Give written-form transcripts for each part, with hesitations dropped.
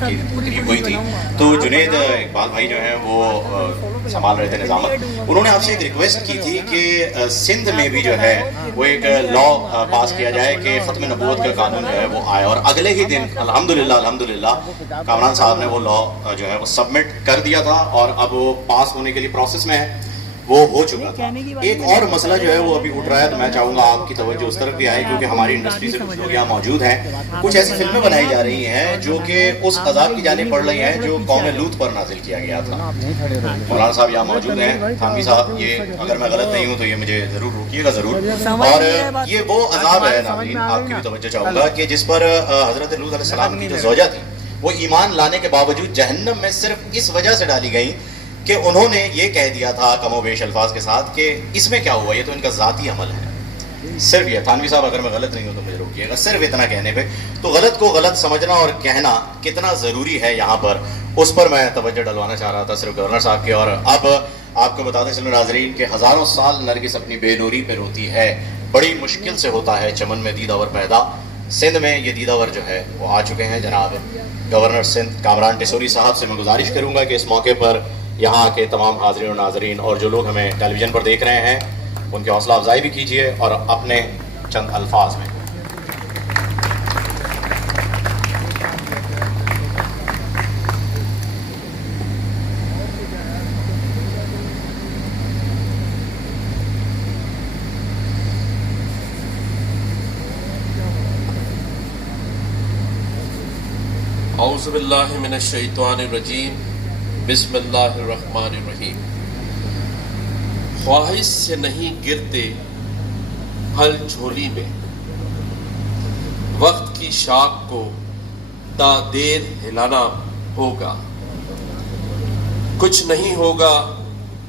کی تقریب ہوئی تھی تو جنید اقبال بھائی جو ہیں وہ سنبھال رہے تھے نظامت. انہوں نے آپ سے ایک ریکویسٹ کی تھی کہ سندھ میں بھی جو ہے وہ ایک لا پاس کیا جائے کہ ختم نبوت کا قانون جو ہے وہ آئے, اور اگلے ہی دن الحمدللہ کامران صاحب نے وہ لا جو ہے وہ سبمٹ کر دیا تھا اور اب وہ پاس ہونے کے لیے پروسیس میں ہے, وہ ہو چکا تھا. ایک اور مسئلہ جو ہے وہ ابھی اٹھ رہا ہے تو میں چاہوں گا آپ کی توجہ اس طرف بھی آئے کیونکہ ہماری انڈسٹری سے کچھ لوگ یہاں موجود ہیں. کچھ ایسی فلمیں بنائی جا رہی ہیں جو کہ اس عذاب کی جانب پڑ رہی ہیں جو قوم لوط پر نازل کیا گیا تھا. مولانا صاحب یہاں موجود ہیں, تھانوی صاحب, یہ اگر میں غلط نہیں ہوں تو یہ مجھے ضرور روکیے گا ضرور. اور یہ وہ عذاب ہے ناظرین, آپ کی بھی توجہ چاہوں گا کہ جس پر حضرت لوط علیہ السلام کی جو زوجہ تھی وہ ایمان لانے کے باوجود جہنم میں صرف اس وجہ سے ڈالی گئی کہ انہوں نے یہ کہہ دیا تھا کم و بیش الفاظ کے ساتھ کہ اس میں کیا ہوا, یہ تو ان کا ذاتی عمل ہے. صرف یہ, تھانوی صاحب اگر میں غلط نہیں ہوں تو مجھے روکیے گا, صرف اتنا کہنے پہ تو غلط کو غلط سمجھنا اور کہنا کتنا ضروری ہے یہاں پر, اس پر میں توجہ ڈلوانا چاہ رہا تھا صرف گورنر صاحب کے. اور اب آپ کو بتاتے چلیں ناظرین کہ ہزاروں سال نرگس اپنی بے نوری پہ روتی ہے, بڑی مشکل سے ہوتا ہے چمن میں دیدہ ور پیدا. سندھ میں یہ دیدہ ور جو ہے وہ آ چکے ہیں. جناب گورنر سندھ کامران ٹیسوری صاحب سے میں گزارش کروں گا کہ اس موقع پر یہاں کے تمام حاضرین و ناظرین اور جو لوگ ہمیں ٹیلی ویژن پر دیکھ رہے ہیں ان کی حوصلہ افزائی بھی کیجیے اور اپنے چند الفاظ میں. اعوذ باللہ من الشیطان الرجیم, بسم اللہ الرحمن الرحیم. خواہش سے نہیں گرتے پھل جھولی میں, وقت کی شاخ کو تا دیر ہلانا ہوگا. کچھ نہیں ہوگا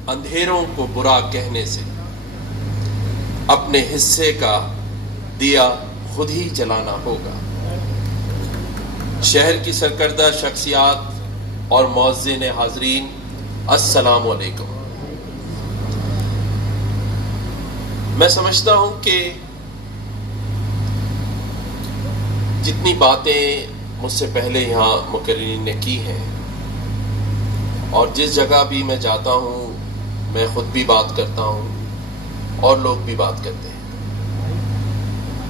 اندھیروں کو برا کہنے سے, اپنے حصے کا دیا خود ہی جلانا ہوگا. شہر کی سرکردہ شخصیات اور معززین حاضرین, السلام علیکم. میں سمجھتا ہوں کہ جتنی باتیں مجھ سے پہلے یہاں مقررین نے کی ہیں اور جس جگہ بھی میں جاتا ہوں میں خود بھی بات کرتا ہوں اور لوگ بھی بات کرتے ہیں,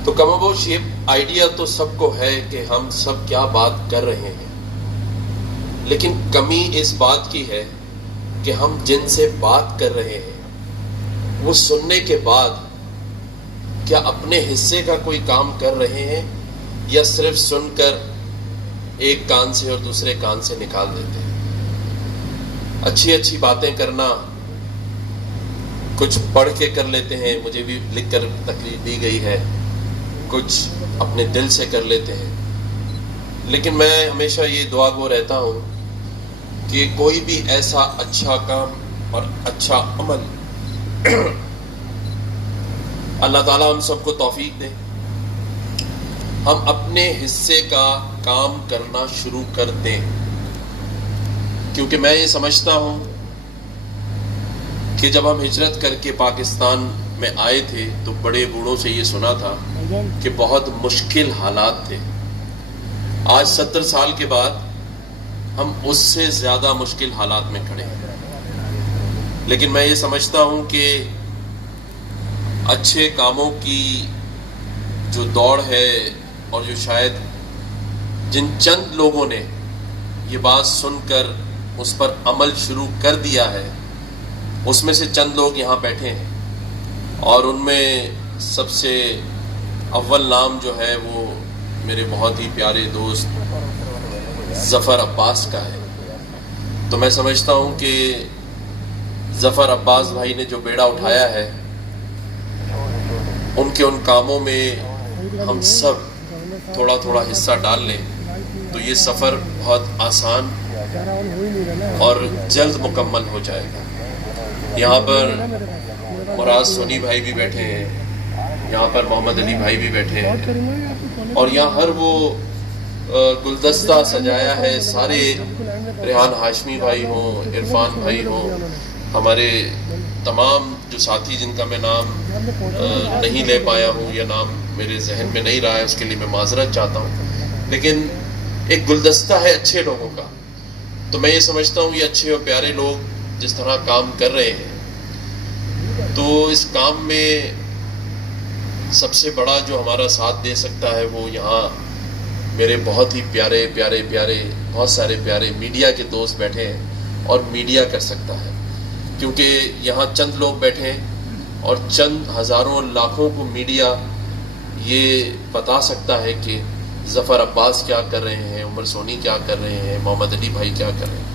تو کم و بیش یہ آئیڈیا تو سب کو ہے کہ ہم سب کیا بات کر رہے ہیں, لیکن کمی اس بات کی ہے کہ ہم جن سے بات کر رہے ہیں وہ سننے کے بعد کیا اپنے حصے کا کوئی کام کر رہے ہیں یا صرف سن کر ایک کان سے اور دوسرے کان سے نکال دیتے ہیں. اچھی اچھی باتیں کرنا کچھ پڑھ کے کر لیتے ہیں, مجھے بھی لکھ کر تقریر دی گئی ہے, کچھ اپنے دل سے کر لیتے ہیں, لیکن میں ہمیشہ یہ دعا گو رہتا ہوں کہ کوئی بھی ایسا اچھا کام اور اچھا عمل اللہ تعالیٰ ہم سب کو توفیق دے, ہم اپنے حصے کا کام کرنا شروع کر دیں. کیونکہ میں یہ سمجھتا ہوں کہ جب ہم ہجرت کر کے پاکستان میں آئے تھے تو بڑے بوڑھوں سے یہ سنا تھا کہ بہت مشکل حالات تھے. آج 70 سال کے بعد ہم اس سے زیادہ مشکل حالات میں کھڑے ہیں, لیکن میں یہ سمجھتا ہوں کہ اچھے کاموں کی جو دوڑ ہے اور جو شاید جن چند لوگوں نے یہ بات سن کر اس پر عمل شروع کر دیا ہے, اس میں سے چند لوگ یہاں بیٹھے ہیں اور ان میں سب سے اول نام جو ہے وہ میرے بہت ہی پیارے دوست ظفر عباس کا ہے. تو میں سمجھتا ہوں کہ ظفر عباس بھائی نے جو بیڑا اٹھایا ہے ان کے ان کاموں میں ہم سب تھوڑا تھوڑا حصہ ڈال لیں تو یہ سفر بہت آسان اور جلد مکمل ہو جائے گا. یہاں پر مراد سونی بھائی بھی بیٹھے ہیں, یہاں پر محمد علی بھائی بھی بیٹھے ہیں اور یہاں ہر وہ گلدستہ سجایا ہے, سارے ریحان ہاشمی بھائی ہوں, عرفان بھائی ہوں, ہمارے تمام جو ساتھی جن کا میں نام نہیں لے پایا ہوں یا نام میرے ذہن میں نہیں رہا ہے اس کے لیے میں معذرت چاہتا ہوں, لیکن ایک گلدستہ ہے اچھے لوگوں کا. تو میں یہ سمجھتا ہوں یہ اچھے اور پیارے لوگ جس طرح کام کر رہے ہیں تو اس کام میں سب سے بڑا جو ہمارا ساتھ دے سکتا ہے وہ یہاں میرے بہت ہی پیارے پیارے پیارے بہت سارے پیارے میڈیا کے دوست بیٹھے ہیں اور میڈیا کر سکتا ہے. کیونکہ یہاں چند لوگ بیٹھے ہیں اور چند ہزاروں لاکھوں کو میڈیا یہ بتا سکتا ہے کہ ظفر عباس کیا کر رہے ہیں, عمر سونی کیا کر رہے ہیں, محمد علی بھائی کیا کر رہے ہیں.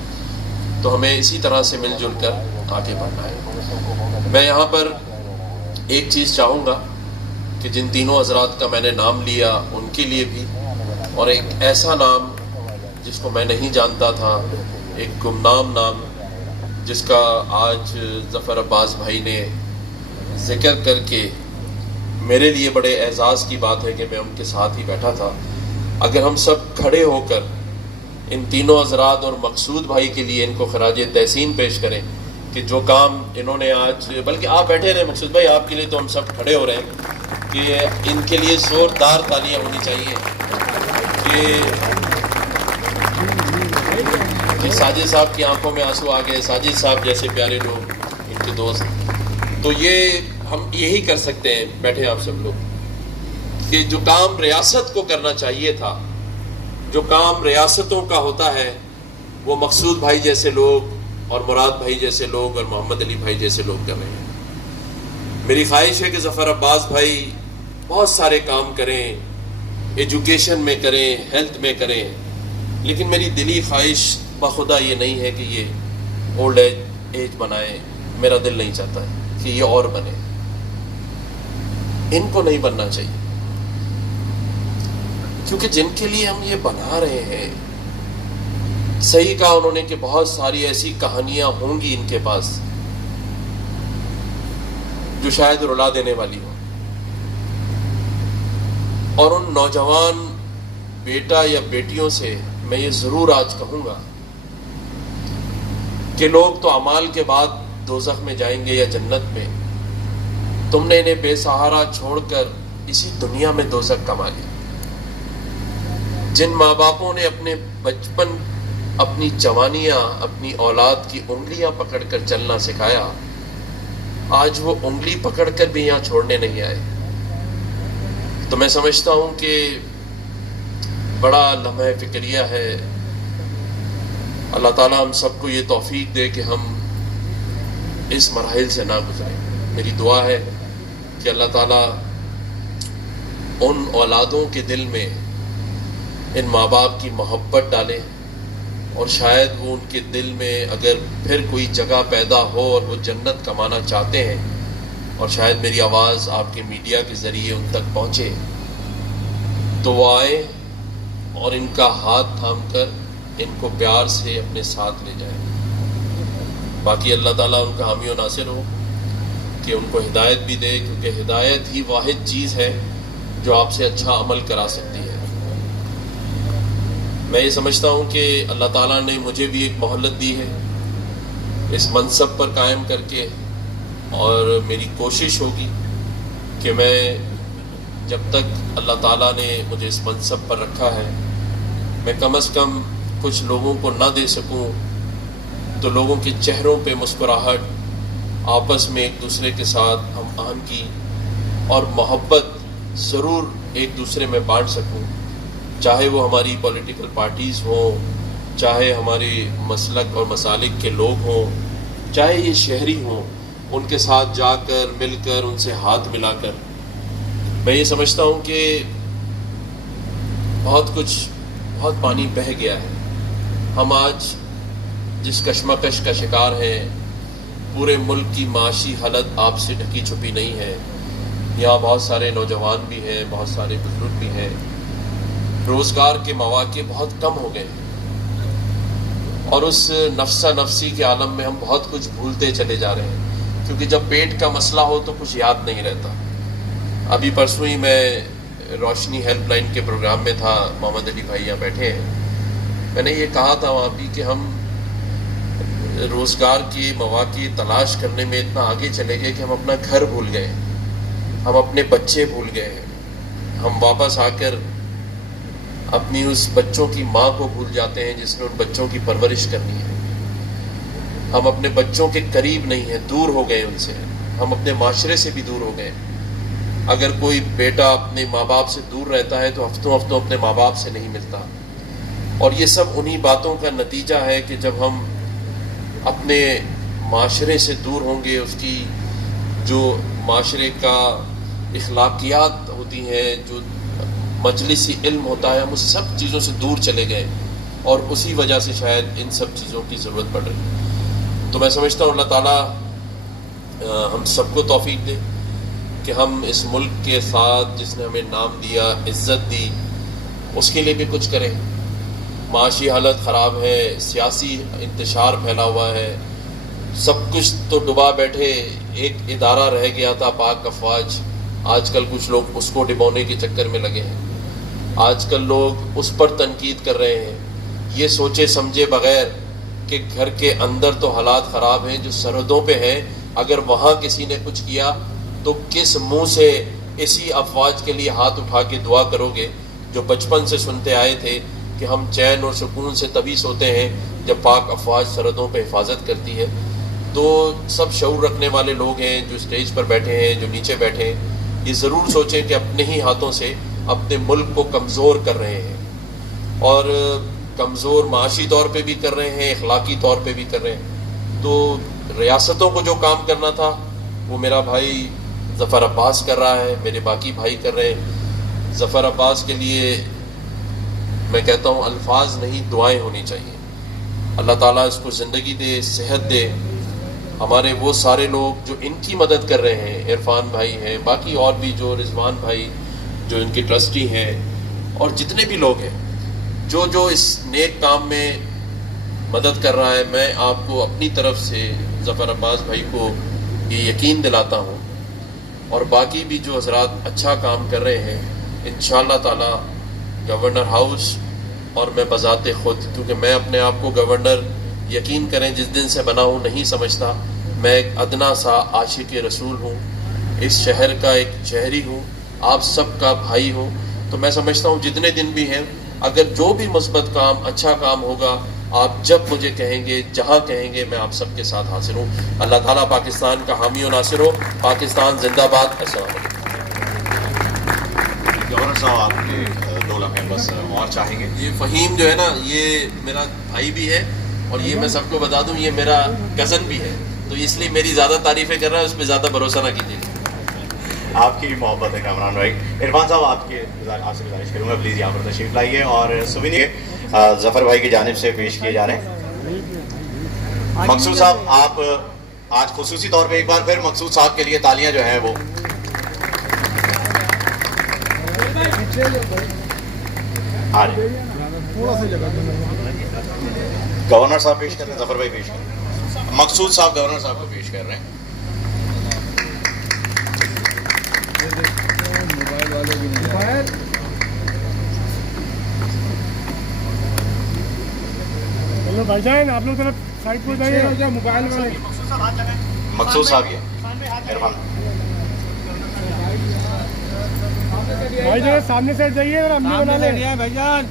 تو ہمیں اسی طرح سے مل جل کر آگے بڑھنا ہے. میں یہاں پر ایک چیز چاہوں گا کہ جن تینوں حضرات کا میں نے نام لیا ان کے لیے بھی, اور ایک ایسا نام جس کو میں نہیں جانتا تھا, ایک گمنام نام جس کا آج ظفر عباس بھائی نے ذکر کر کے میرے لیے بڑے اعزاز کی بات ہے کہ میں ان کے ساتھ ہی بیٹھا تھا. اگر ہم سب کھڑے ہو کر ان تینوں حضرات اور مقصود بھائی کے لیے ان کو خراج تحسین پیش کریں کہ جو کام انہوں نے آج, بلکہ آپ بیٹھے رہے مقصود بھائی, آپ کے لیے تو ہم سب کھڑے ہو رہے ہیں کہ ان کے لیے زوردار تالیاں ہونی چاہیے کہ ساجد صاحب کی آنکھوں میں آنسو آ گئے, ساجد صاحب جیسے پیارے لوگ ان کے دوست. تو یہ ہم یہی کر سکتے ہیں بیٹھے آپ سب لوگ کہ جو کام ریاست کو کرنا چاہیے تھا, جو کام ریاستوں کا ہوتا ہے, وہ مقصود بھائی جیسے لوگ اور مراد بھائی جیسے لوگ اور محمد علی بھائی جیسے لوگ کر رہے ہیں. میری خواہش ہے کہ ظفر عباس بھائی بہت سارے کام کریں, ایجوکیشن میں کریں, ہیلتھ میں کریں, لیکن میری دلی خواہش بخدا یہ نہیں ہے کہ یہ اولڈ ایج بنائیں. میرا دل نہیں چاہتا ہے کہ یہ اور بنے, ان کو نہیں بننا چاہیے. کیونکہ جن کے لیے ہم یہ بنا رہے ہیں, صحیح کہا انہوں نے کہ بہت ساری ایسی کہانیاں ہوں گی ان کے پاس جو شاید رلا دینے والی ہوں, اور ان نوجوان بیٹا یا بیٹیوں سے میں یہ ضرور آج کہوں گا کہ لوگ تو اعمال کے بعد دوزخ میں جائیں گے یا جنت میں, تم نے انہیں بے سہارا چھوڑ کر اسی دنیا میں دوزخ کما لی. جن ماں باپوں نے اپنے بچپن, اپنی جوانیاں, اپنی اولاد کی انگلیاں پکڑ کر چلنا سکھایا, آج وہ انگلی پکڑ کر بھی یہاں چھوڑنے نہیں آئے. تو میں سمجھتا ہوں کہ بڑا لمحہ فکریہ ہے. اللہ تعالیٰ ہم سب کو یہ توفیق دے کہ ہم اس مراحل سے نہ گزریں. میری دعا ہے کہ اللہ تعالیٰ ان اولادوں کے دل میں ان ماں باپ کی محبت ڈالے, اور شاید وہ ان کے دل میں اگر پھر کوئی جگہ پیدا ہو اور وہ جنت کمانا چاہتے ہیں, اور شاید میری آواز آپ کے میڈیا کے ذریعے ان تک پہنچے, تو وہ آئے اور ان کا ہاتھ تھام کر ان کو پیار سے اپنے ساتھ لے جائیں. باقی اللہ تعالیٰ ان کا حامی و ناصر ہو کہ ان کو ہدایت بھی دے, کیونکہ ہدایت ہی واحد چیز ہے جو آپ سے اچھا عمل کرا سکتی ہے. میں یہ سمجھتا ہوں کہ اللہ تعالیٰ نے مجھے بھی ایک مہلت دی ہے اس منصب پر قائم کر کے, اور میری کوشش ہوگی کہ میں جب تک اللہ تعالیٰ نے مجھے اس منصب پر رکھا ہے, میں کم از کم کچھ لوگوں کو نہ دے سکوں تو لوگوں کے چہروں پہ مسکراہٹ, آپس میں ایک دوسرے کے ساتھ ہم آہنگی اور محبت ضرور ایک دوسرے میں بانٹ سکوں, چاہے وہ ہماری پولیٹیکل پارٹیز ہوں, چاہے ہمارے مسلک اور مسالک کے لوگ ہوں, چاہے یہ شہری ہوں, ان کے ساتھ جا کر مل کر ان سے ہاتھ ملا کر. میں یہ سمجھتا ہوں کہ بہت پانی بہہ گیا ہے. ہم آج جس کشمکش کا شکار ہیں, پورے ملک کی معاشی حالت آپ سے ڈھکی چھپی نہیں ہے. یہاں بہت سارے نوجوان بھی ہیں, بہت سارے بزرگ بھی ہیں, روزگار کے مواقع بہت کم ہو گئے ہیں, اور اس نفسا نفسی کے عالم میں ہم بہت کچھ بھولتے چلے جا رہے ہیں, کیونکہ جب پیٹ کا مسئلہ ہو تو کچھ یاد نہیں رہتا. ابھی پرسوں ہی میں روشنی ہیلپ لائن کے پروگرام میں تھا, محمد علی بھائی یہاں بیٹھے ہیں, میں نے یہ کہا تھا وہاں بھی کہ ہم روزگار کے مواقع تلاش کرنے میں اتنا آگے چلے گئے کہ ہم اپنا گھر بھول گئے, ہم اپنے بچے بھول گئے ہیں. ہم واپس آ کر اپنی اس بچوں کی ماں کو بھول جاتے ہیں جس نے ان بچوں کی پرورش کرنی ہے. ہم اپنے بچوں کے قریب نہیں ہیں, دور ہو گئے ان سے. ہم اپنے معاشرے سے بھی دور ہو گئے. اگر کوئی بیٹا اپنے ماں باپ سے دور رہتا ہے تو ہفتوں ہفتوں اپنے ماں باپ سے نہیں ملتا. اور یہ سب انہی باتوں کا نتیجہ ہے کہ جب ہم اپنے معاشرے سے دور ہوں گے, اس کی جو معاشرے کا اخلاقیات ہوتی ہیں, جو مجلسی علم ہوتا ہے, ہم اس سب چیزوں سے دور چلے گئے, اور اسی وجہ سے شاید ان سب چیزوں کی ضرورت پڑ رہی ہے. تو میں سمجھتا ہوں اللہ تعالیٰ ہم سب کو توفیق دے کہ ہم اس ملک کے ساتھ جس نے ہمیں نام دیا, عزت دی, اس کے لیے بھی کچھ کریں. معاشی حالت خراب ہے, سیاسی انتشار پھیلا ہوا ہے, سب کچھ تو ڈبا بیٹھے. ایک ادارہ رہ گیا تھا پاک افواج, آج کل کچھ لوگ اس کو ڈبونے کے چکر میں لگے ہیں. آج کل لوگ اس پر تنقید کر رہے ہیں یہ سوچے سمجھے بغیر کہ گھر کے اندر تو حالات خراب ہیں, جو سرحدوں پہ ہیں اگر وہاں کسی نے کچھ کیا تو کس منہ سے اسی افواج کے لیے ہاتھ اٹھا کے دعا کرو گے جو بچپن سے سنتے آئے تھے کہ ہم چین اور سکون سے تبھی سوتے ہیں جب پاک افواج سرحدوں پہ حفاظت کرتی ہے. تو سب شعور رکھنے والے لوگ ہیں جو اسٹیج پر بیٹھے ہیں, جو نیچے بیٹھے ہیں, یہ ضرور سوچیں کہ اپنے ہی ہاتھوں سے اپنے ملک کو کمزور کر رہے ہیں, اور کمزور معاشی طور پہ بھی کر رہے ہیں, اخلاقی طور پہ بھی کر رہے ہیں. تو ریاستوں کو جو کام کرنا تھا وہ میرا بھائی ظفر عباس کر رہا ہے, میرے باقی بھائی کر رہے ہیں. ظفر عباس کے لیے میں کہتا ہوں الفاظ نہیں, دعائیں ہونی چاہیے. اللہ تعالیٰ اس کو زندگی دے, صحت دے. ہمارے وہ سارے لوگ جو ان کی مدد کر رہے ہیں, عرفان بھائی ہیں, باقی اور بھی جو رضوان بھائی جو ان کے ٹرسٹی ہیں, اور جتنے بھی لوگ ہیں جو اس نیک کام میں مدد کر رہا ہے, میں آپ کو اپنی طرف سے ظفر عباس بھائی کو یہ یقین دلاتا ہوں, اور باقی بھی جو حضرات اچھا کام کر رہے ہیں انشاءاللہ تعالی گورنر ہاؤس اور میں بذات خود, کیونکہ میں اپنے آپ کو گورنر یقین کریں جس دن سے بنا ہوں نہیں سمجھتا, میں ایک ادنا سا عاشق رسول ہوں, اس شہر کا ایک شہری ہوں, آپ سب کا بھائی ہوں. تو میں سمجھتا ہوں جتنے دن بھی ہیں, اگر جو بھی مثبت کام اچھا کام ہوگا آپ جب مجھے کہیں گے, جہاں کہیں گے, میں آپ سب کے ساتھ حاضر ہوں. اللہ تعالیٰ پاکستان کا حامی و ناصر ہو. پاکستان زندہ باد. السلام علیکم. گورنر صاحب آپ کے 2 لمحے بس اور چاہیں گے. یہ فہیم جو ہے نا, یہ میرا بھائی بھی ہے, اور یہ میں سب کو بتا دوں یہ میرا کزن بھی ہے, تو اس لیے میری زیادہ تعریفیں کر رہا ہے, اس پہ زیادہ بھروسہ نہ کیجیے. آپ کی محبت ہے کامران بھائی. عرفان صاحب آپ سے گزارش کروں گا پلیز یہاں پر تشریف لائیے, اور سوینئر ظفر بھائی کی جانب سے پیش کیے جا رہے ہیں. مقصود صاحب آپ آج خصوصی طور پہ ایک بار پھر مقصود صاحب کے لیے تالیاں جو ہیں وہ گورنر صاحب پیش کر رہے ہیں, ظفر بھائی پیش کر رہے ہیں, مقصود صاحب گورنر صاحب کو پیش کر رہے ہیں. بھائی جان آپ لوگ ذرا سائڈ پہ جائیے, موبائل والے مقصود صاحب یہ عرفان بھائی جان سامنے سے جائیے اور امی بنا لیں. بھائی جان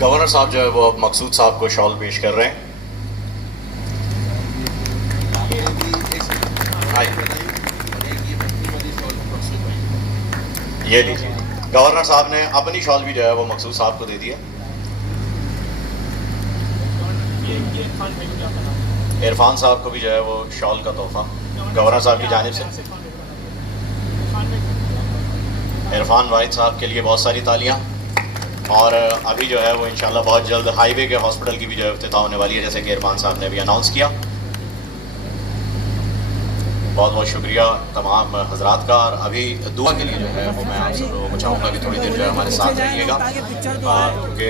گورنر صاحب جو ہے وہ اب مقصود صاحب کو شال پیش کر رہے ہیں. یہ لیجیے, گورنر صاحب نے اپنی شال بھی جو ہے وہ مقصود صاحب کو دے دیا. عرفان صاحب کو بھی جو ہے وہ شال کا تحفہ گورنر صاحب کی جانب سے. عرفان واحد صاحب کے لیے بہت ساری تالیاں. اور ابھی جو ہے وہ انشاءاللہ بہت جلد ہائی وے کے ہاسپٹل کی بھی جو ہے افتتاح ہونے والی ہے, جیسے کہ عرفان صاحب نے ابھی اناؤنس کیا. بہت بہت شکریہ تمام حضرات کا. اور ابھی دعا کے لیے جو ہے وہ میں آپ سب لوگوں کو چاہوں گا کہ تھوڑی دیر جو ہے ہمارے ساتھ رہیے گا, کیونکہ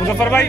مظفر بھائی